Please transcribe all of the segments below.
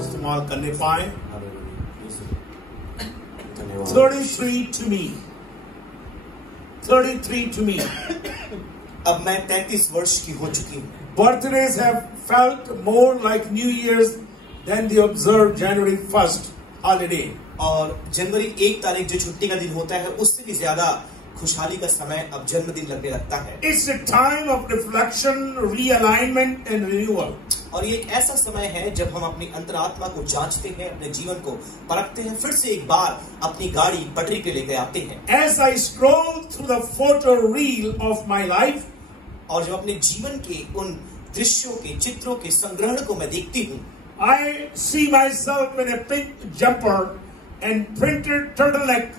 इस्तेमाल करने पाए। 33 to me, 33 to me. अब मैं 33 वर्ष की हो चुकी हूँ। Birthdays have felt more like New Year's than the observed January 1st holiday. और जनवरी 1 तारीख जो छुट्टी का दिन होता है उससे भी ज्यादा खुशहाली का समय अब जन्मदिन लगने लगता है। It's a time of reflection, realignment and renewal. और ये एक ऐसा समय है जब हम अपनी अंतरात्मा को जांचते हैं, अपने जीवन को परखते हैं, फिर से एक बार अपनी गाड़ी पटरी पे लेकर आते हैं। As I scroll through the photo reel of my life, और जब अपने जीवन के उन दृश्यों के चित्रों के संग्रहण को मैं देखती हूँ, I see myself in a pink jumper and printed turtleneck,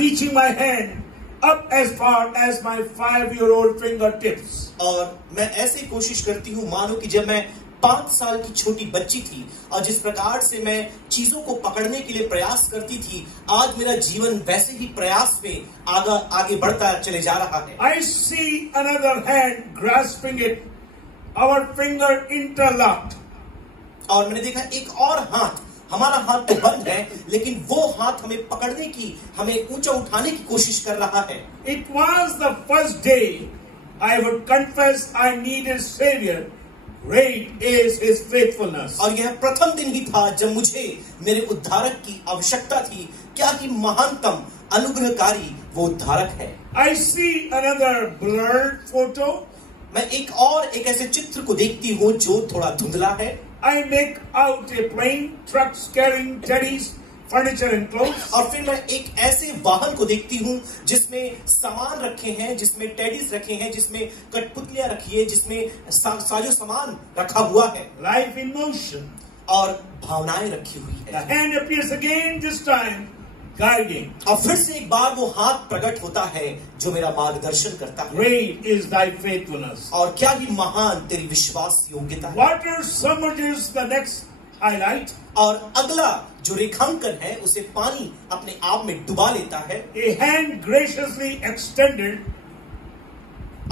reaching my hand up as far as my 5-year-old fingertips. और मैं ऐसे कोशिश करती हूँ मानो कि जब मैं 5 साल की छोटी बच्ची थी और जिस प्रकार से मैं चीजों को पकड़ने के लिए प्रयास करती थी, आज मेरा जीवन वैसे ही प्रयास में आगे बढ़ता चले जा रहा है। I see another hand grasping it, our finger interlocked. और मैंने देखा एक और हाथ, हमारा हाथ तो बंद है लेकिन वो हाथ हमें पकड़ने की, हमें ऊंचा उठाने की कोशिश कर रहा है। It was the first day I would confess I needed Savior. Great is His faithfulness. और यह प्रथम दिन ही था जब मुझे मेरे उद्धारक की आवश्यकता थी। क्या ही महानतम अनुग्रहकारी वो उद्धारक है। I see another blurred photo. मैं एक ऐसे चित्र को देखती हूँ जो थोड़ा धुंधला है। I make out a plane, trucks carrying teddies, furniture and clothes. और फिर मैं एक ऐसे वाहन को देखती हूँ जिसमें सामान रखे हैं, जिसमें टेडीज रखे हैं, जिसमें कठपुतलियां रखी है, जिसमें साजो सामान रखा हुआ है। Life in motion. और भावनाएं रखी हुई है। The hand appears again, this time guiding. और फिर से एक बार वो हाथ प्रकट होता है जो मेरा मार्गदर्शन करता है। Great is thy faithfulness. और क्या ही महान तेरी विश्वास योग्यता है। Water submerges the next highlight. और अगला जो रेखांकन है उसे पानी अपने आप में डुबा लेता है। A hand graciously extended.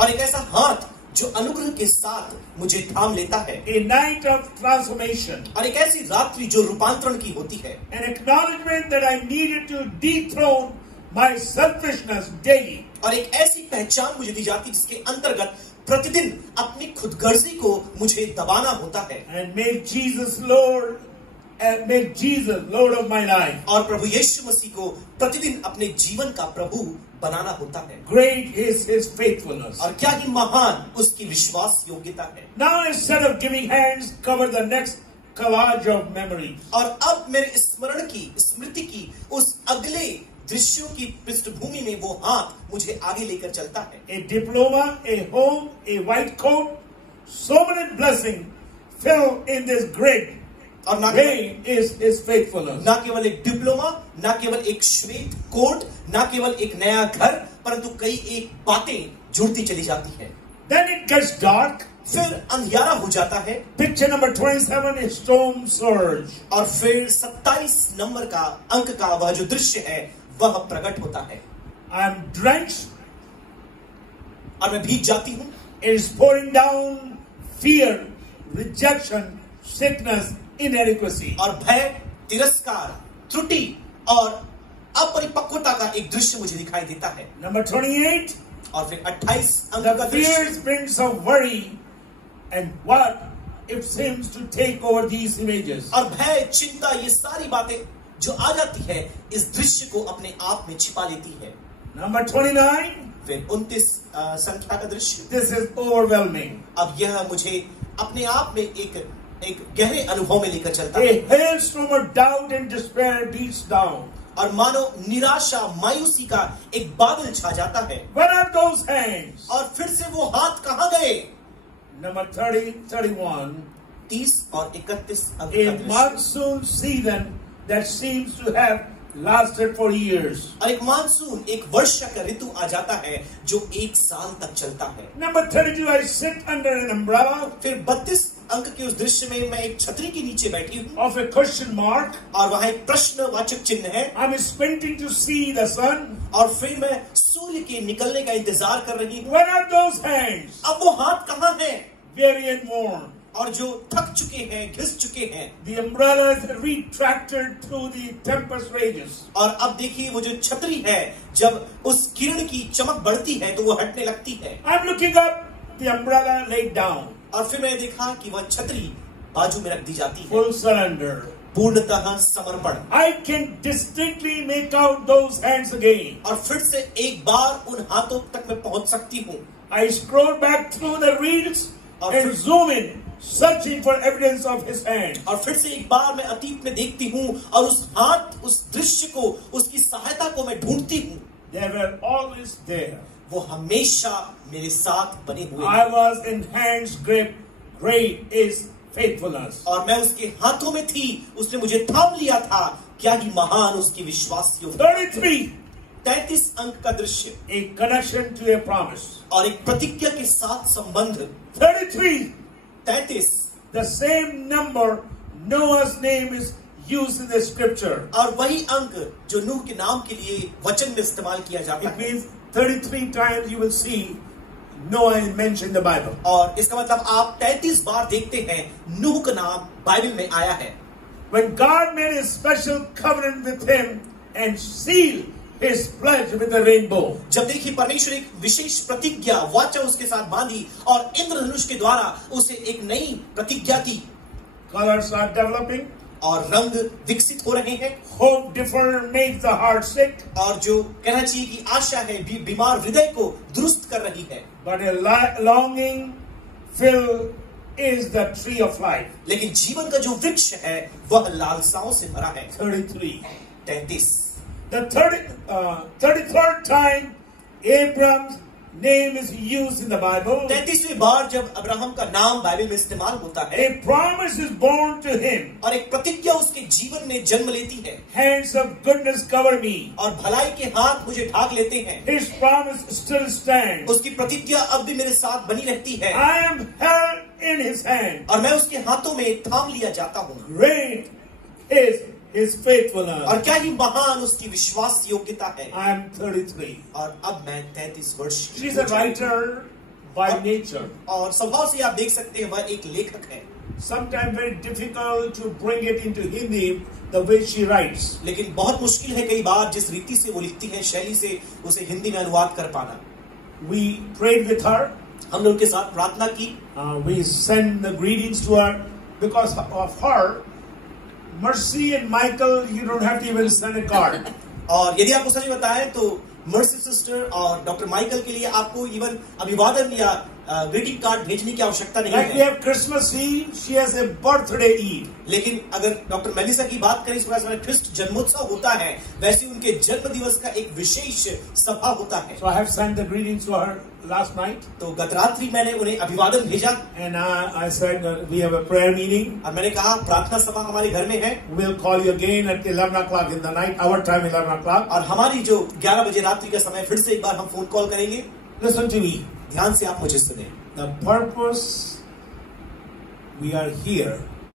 और एक ऐसा हाथ जो अनुग्रह के साथ मुझे थाम लेता है। A night of transformation. और एक ऐसी रात्रि जो रूपांतरण की होती है। An acknowledgement that I needed to dethrone my selfishness daily. और एक ऐसी पहचान मुझे दी जाती जिसके अंतर्गत प्रतिदिन अपनी खुदगर्जी को मुझे दबाना होता है। And make Jesus Lord of my life. और प्रभु यीशु मसीह को प्रतिदिन अपने जीवन का प्रभु बनाना होता है। Great is His faithfulness. और क्या ही महान उसकी विश्वास योग्यता है। Now instead of giving hands, cover the next collage of memories. और अब मेरे स्मृति की उस अगले दृश्यों की पृष्ठभूमि में वो हाथ मुझे आगे लेकर चलता है। A diploma, a home, a white coat, so many blessings fill in this grid. और Great is His faithfulness. ना केवल एक डिप्लोमा, ना केवल एक श्वेत कोट, ना केवल एक नया घर, परंतु कई एक बातें जुड़ती चली जाती है। Then it gets dark. फिर अंधियारा हो जाता है। Picture number 27 is storm surge. और फिर 27 नंबर का अंक का वह जो दृश्य है वह प्रकट होता है। I am drenched. और मैं भीग जाती हूँ। It is pouring down fear, rejection, sickness, inadequacy. और भय, तिरस्कार, त्रुटि और अपरिपक्वता का एक दृश्य मुझे दिखाई देता है। Number 28. और फिर 28 अंक का The दृश्य। fears brings of worry, and what it seems to take over these images. और भय, चिंता, ये सारी बातें जो आ जाती है इस दृश्य को अपने आप में छिपा लेती है। Number 29. फिर 29 संख्या का दृश्य। This is overwhelming. अब यह मुझे अपने आप में एक गहरे अनुभव में लेकर चलता है। A hailstorm of doubt and despair beats down. और मानो निराशा, मायूसी का एक बादल छा जाता है। Where are those hands? और फिर से वो हाथ कहाँ गए? Number 30, 31. 30 और 31 अंक का A दृश्य। monsoon season that seems to have lasted for years. और एक मानसून, एक वर्षा का ऋतु आ जाता है जो 1 साल तक चलता है। Number 32, I sit under an umbrella फिर 32 अंक के उस दृश्य में मैं एक छतरी के नीचे बैठी हूँ of a question mark. और वहां एक प्रश्नवाचक चिन्ह है। I'm squinting to see the sun. और फिर मैं सूर्य के निकलने का इंतजार कर रही हूँ। Where are those hands? अब वो हाथ कहाँ हैं? Weary and worn. और जो थक चुके हैं, घिस चुके हैं। The umbrella is retracted through the tempest rages. और अब देखिए वो जो छतरी है जब उस किरण की चमक बढ़ती है तो वो हटने लगती है। I'm looking up, the umbrella laid down. और फिर मैंने देखा कि वह छतरी बाजू में रख दी जाती है। Full surrender. पूर्णतः समर्पण। I can distinctly make out those hands again. और फिर से एक बार उन हाथों तक मैं पहुंच सकती हूँ। I scroll back through the reels and zoom in, searching for evidence of his hand. और फिर से एक बार मैं अतीत में देखती हूँ और उस हाथ, उस दृश्य को, उसकी सहायता को मैं ढूंढती हूँ। They were always there. वो हमेशा मेरे साथ बने हुए I was in hands grip. Great is faithfulness. और मैं उसके हाथों में थी, उसने मुझे थाम लिया था। क्या ही महान उसकी विश्वास योग्यता। 33. 33 अंक का दृश्य। A connection to a promise. और एक प्रतिज्ञा के साथ संबंध। 33. 33 The same number, Noah's name is used in the scripture. और वही अंक जो नूह के नाम के लिए वचन में इस्तेमाल किया जाता It है। means 33 times you will see Noah is mentioned in the Bible. और इसका मतलब आप 33 बार देखते हैं नूह का नाम बाइबल में आया है। When God made a special covenant with him and sealed his pledge with the rainbow. जब देखिए परमेश्वर एक विशेष प्रतिज्ञा वाचा उसके साथ बांधी और इंद्रधनुष के द्वारा उसे एक नई प्रतिज्ञा दी। Colors are developing. और रंग विकसित हो रहे हैं। Hope deferred makes the heart sick. और जो कहना चाहिए कि आशा है बीमार हृदय को दुरुस्त कर रही है। But a longing fill is the tree of life. लेकिन जीवन का जो वृक्ष है वह लालसाओं से भरा है। 33. 33 The 33rd time Abram's name is used in the Bible. 33वीं बार जब अब्राहम का नाम बाइबल में इस्तेमाल होता है A promise is born to him. और एक प्रतिज्ञा उसके जीवन में जन्म लेती है। Hands of goodness cover me. और भलाई के हाथ मुझे ढाक लेते हैं। His promise still stands. उसकी प्रतिज्ञा अब भी मेरे साथ बनी रहती है। I am held in his hand. और मैं उसके हाथों में थाम लिया जाता हूँ। Great is his faithfulness. और क्या ही महान उसकी विश्वास योग्यता है। I am 33. और अब मैं 33 वर्ष की She's a writer by nature. और स्वभाव से आप देख सकते हैं वह एक लेखक है। Sometimes very difficult to bring it into Hindi the way she writes. लेकिन बहुत मुश्किल है कई बार जिस रीति से वो लिखती है, शैली से उसे हिंदी में अनुवाद कर पाना। We prayed with her. हमने उनके साथ प्रार्थना की। We send the greetings to her. Because of her, Mercy and Michael, you don't have to even send a card. और यदि आपको सच बताएं तो मर्सी सिस्टर और डॉक्टर माइकल के लिए आपको इवन अभिवादन या ग्रीटिंग कार्ड भेजने की आवश्यकता नहीं Like we है। have Christmas Eve, she has a birthday Eve. लेकिन अगर डॉक्टर मेलिसा की बात करें, इस प्रकार ख्रिस्ट जन्मोत्सव होता है, वैसे उनके जन्म दिवस का एक विशेष सभा होता है। So I have sent the greetings to her last night. तो गत रात्रि मैंने उन्हें अभिवादन भेजा। And I said we have a prayer meeting. और मैंने कहा प्रार्थना सभा हमारे घर में है। We'll call you again at 11 o'clock in the night, our time 11 o'clock. और हमारी जो 11 बजे रात्रि का समय फिर से एक बार हम फोन कॉल करेंगे। Listen to me. ध्यान से आप मुझे सुने। The purpose we are here